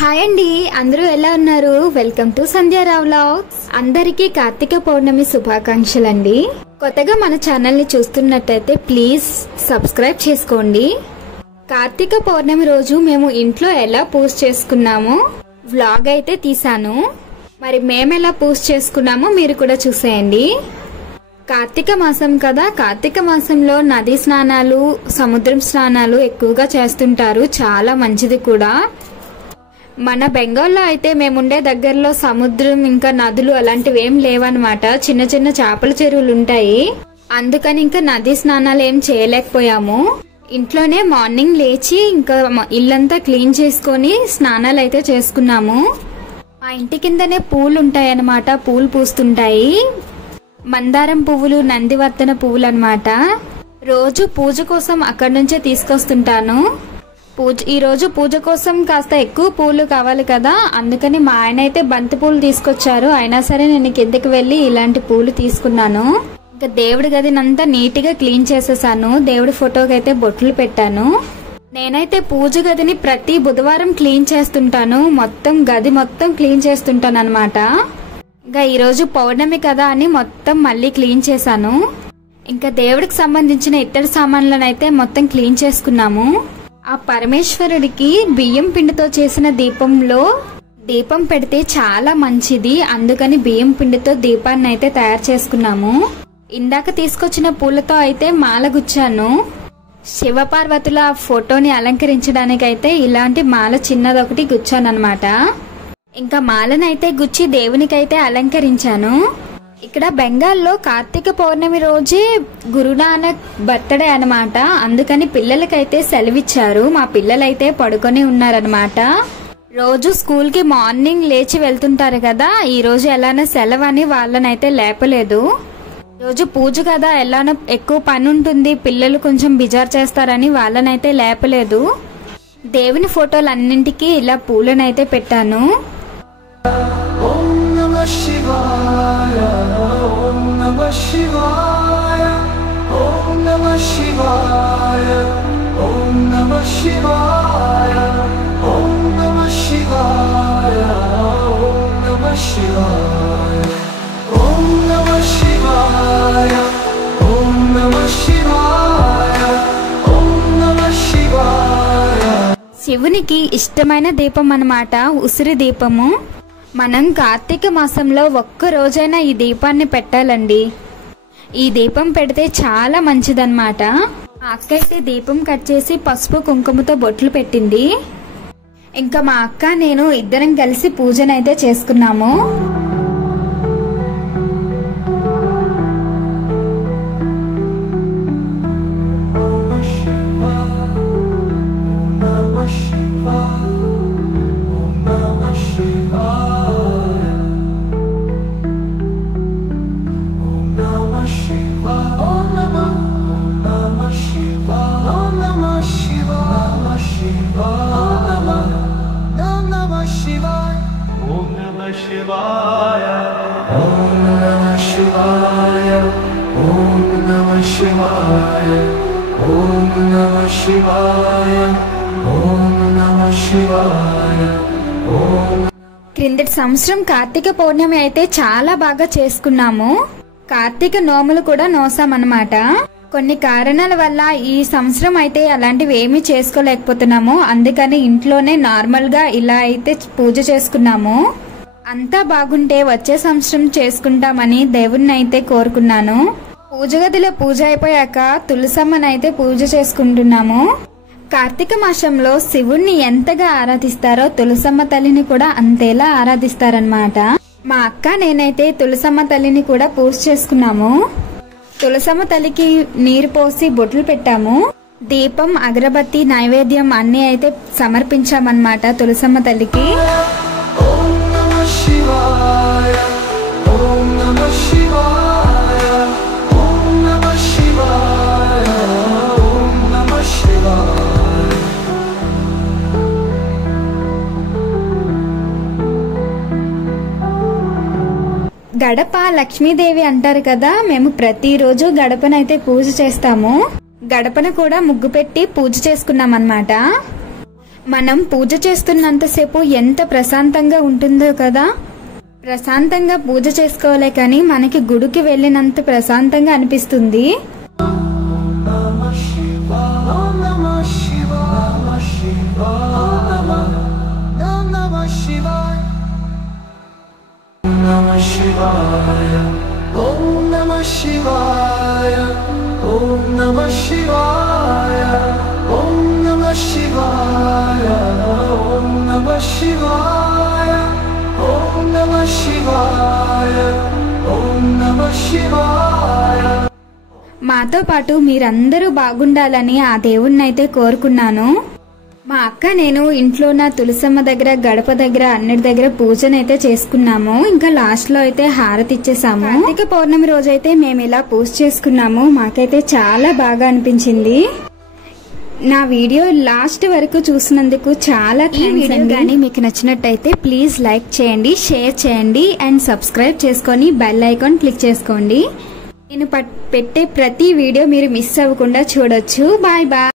Hi అండి, అందరూ ఎలా ఉన్నారు? Welcome to Sandhya Rao vlogs. అందరికీ కార్తీక పౌర్ణమి శుభాకాంక్షలు అండి. కొత్తగా మన ఛానల్ ని చూస్తున్నట్టయితే ప్లీజ్ సబ్స్క్రైబ్ చేసుకోండి. కార్తీక పౌర్ణమి రోజు మేము ఇంట్లో ఎలా పూజ చేసుకున్నామో వ్లాగ్ అయితే తీసాను. మరి మేము ఎలా పూజ చేసుకున్నామో మీరు కూడా చూసేయండి. కార్తీక మాసం కదా, కార్తీక మాసంలో నదీ స్నానాలు, సముద్రం స్నానాలు ఎక్కువగా చేస్తుంటారు. చాలా మంచిది కూడా. మన బెంగాల్లో అయితే మేముండే దగ్గరలో సముద్రం ఇంకా నదులు అలాంటివి ఏం లేవన్నమాట. చిన్న చిన్న చేపల చెరువులు ఉంటాయి. అందుకని ఇంకా నదీ స్నానాలు ఏం చేయలేకపోయాము. ఇంట్లోనే మార్నింగ్ లేచి ఇంకా ఇల్లంతా క్లీన్ చేసుకొని స్నానాలు అయితే చేసుకున్నాము. మా ఇంటి కిందనే పూలు ఉంటాయి అన్నమాట. పూలు పూస్తుంటాయి. మందారం పువ్వులు, నందివర్ధన పువ్వులు అన్నమాట. రోజు పూజ కోసం అక్కడి నుంచే తీసుకొస్తుంటాను. ఈ రోజు పూజ కోసం కాస్త ఎక్కువ పూలు కావాలి కదా, అందుకని మా ఆయన అయితే బంతి పూలు తీసుకొచ్చారు. అయినా సరే నేను కిందకి వెళ్లి ఇలాంటి పూలు తీసుకున్నాను. ఇంకా దేవుడి గదినంతా నీట్ గా క్లీన్ చేసేసాను. దేవుడి ఫోటోకి అయితే బొట్లు పెట్టాను. నేనైతే పూజ గదిని ప్రతి బుధవారం క్లీన్ చేస్తుంటాను. గది మొత్తం క్లీన్ చేస్తుంటాను అనమాట. ఇంకా ఈ రోజు పౌర్ణమి కదా అని మొత్తం మళ్ళీ క్లీన్ చేశాను. ఇంకా దేవుడికి సంబంధించిన ఇత్తడి సామాన్లను అయితే మొత్తం క్లీన్ చేసుకున్నాము. ఆ పరమేశ్వరుడికి బియ్యం పిండితో చేసిన దీపంలో దీపం పెడితే చాలా మంచిది. అందుకని బియ్యం పిండితో దీపాన్ని అయితే తయారు చేసుకున్నాము. ఇందాక తీసుకొచ్చిన పూలతో అయితే మాల గుచ్చాను. శివపార్వతుల ఫోటోని అలంకరించడానికి అయితే ఇలాంటి మాల చిన్నదొకటి గుచ్చానన్నమాట. ఇంకా మాలనైతే గుచ్చి దేవునికైతే అలంకరించాను. ఇక్కడ బెంగాల్లో కార్తీక పౌర్ణమి రోజే గురునానక్ బర్త్డే అనమాట. అందుకని పిల్లలకైతే సెలవిచ్చారు. మా పిల్లలైతే పడుకొని ఉన్నారనమాట. రోజు స్కూల్ కి మార్నింగ్ లేచి వెళ్తుంటారు కదా, ఈ రోజు ఎలానో సెలవు అని వాళ్ళనైతే లేపలేదు. రోజు పూజ కదా, ఎలానో ఎక్కువ పని ఉంటుంది, పిల్లలు కొంచెం బిజార్ చేస్తారని వాళ్ళనైతే లేపలేదు. దేవుని ఫోటోలన్నింటికి ఇలా పూలనైతే పెట్టాను. శివాయ ఓం నమః శివాయ ఓం నమః శివాయ ఓం నమః శివాయ ఓం నమః శివాయ ఓం నమః శివాయ ఓం నమః శివాయ ఓం నమః శివాయ ఓం నమః శివాయ. శివునికి ఇష్టమైన దీపం అన్నమాట ఉసిరి దీపము. మనం కార్తీక మాసంలో ఒక్క రోజైనా ఈ దీపాన్ని పెట్టాలండి. ఈ దీపం పెడితే చాలా మంచిదన్నమాట. మా అక్క అయితే దీపం కట్ చేసి పసుపు కుంకుమతో బొట్లు పెట్టింది. ఇంకా మా అక్క నేను ఇద్దరం కలిసి పూజనైతే చేసుకున్నాము. క్రిందటి సంవత్సరం కార్తీక పౌర్ణమి అయితే చాలా బాగా చేసుకున్నాము. కార్తీక నోములు కూడా నోసామన్నమాట. కొన్ని కారణాల వల్ల ఈ సంవత్సరం అయితే అలాంటివి ఏమీ చేసుకోలేకపోతున్నాము. అందుకని ఇంట్లోనే నార్మల్ గా ఇలా అయితే పూజ చేసుకున్నాము. అంతా బాగుంటే వచ్చే సంవత్సరం చేసుకుంటామని దేవుణ్ణి అయితే కోరుకున్నాను. పూజ గదిలో పూజ అయిపోయాక తులసమ్మనైతే పూజ చేసుకుంటున్నాము. కార్తీక మాసంలో శివుణ్ణి ఎంతగా ఆరాధిస్తారో తులసమ్మ తల్లిని కూడా అంతేలా ఆరాధిస్తారనమాట. మా అక్క నేనైతే తులసమ్మ తల్లిని కూడా పూజ చేసుకున్నాము. తులసమ్మ తల్లికి నీరు పోసి బొట్లు పెట్టాము. దీపం, అగరబత్తి, నైవేద్యం అన్ని అయితే సమర్పించామన్నమాట తులసమ్మ తల్లికి. గడప లక్ష్మీదేవి అంటారు కదా, మేము ప్రతిరోజు గడపనైతే పూజ చేస్తాము. గడపను కూడా ముగ్గు పెట్టి పూజ చేసుకున్నాం అన్నమాట. మనం పూజ చేస్తున్నంతసేపు ఎంత ప్రశాంతంగా ఉంటుందో కదా. ప్రశాంతంగా పూజ చేసుకోవాలే కానీ మనకి గుడికి వెళ్ళినంత ప్రశాంతంగా అనిపిస్తుంది. మాతో పాటు మీరందరూ బాగుండాలని ఆ దేవుణ్ణి అయితే కోరుకున్నాను. మా అక్క నేను ఇంట్లో నా తులసమ్మ దగ్గర గడప దగ్గర అన్నిటి దగ్గర పూజనైతే చేసుకున్నాము. ఇంకా లాస్ట్ లో అయితే హారతి ఇచ్చేసాము. కార్తీక పౌర్ణమి రోజైతే మేము ఇలా పూజ చేసుకున్నాము. మాకైతే చాలా బాగా అనిపించింది. నా వీడియో లాస్ట్ వరకు చూసినందుకు చాలా థాంక్స్ అండి. కానీ మీకు నచ్చినట్టయితే ప్లీజ్ లైక్ చేయండి, షేర్ చేయండి అండ్ సబ్స్క్రైబ్ చేసుకొని బెల్ ఐకాన్ క్లిక్ చేసుకోండి. నేను పెట్టే ప్రతి వీడియో మీరు మిస్ అవ్వకుండా చూడొచ్చు. Bye bye.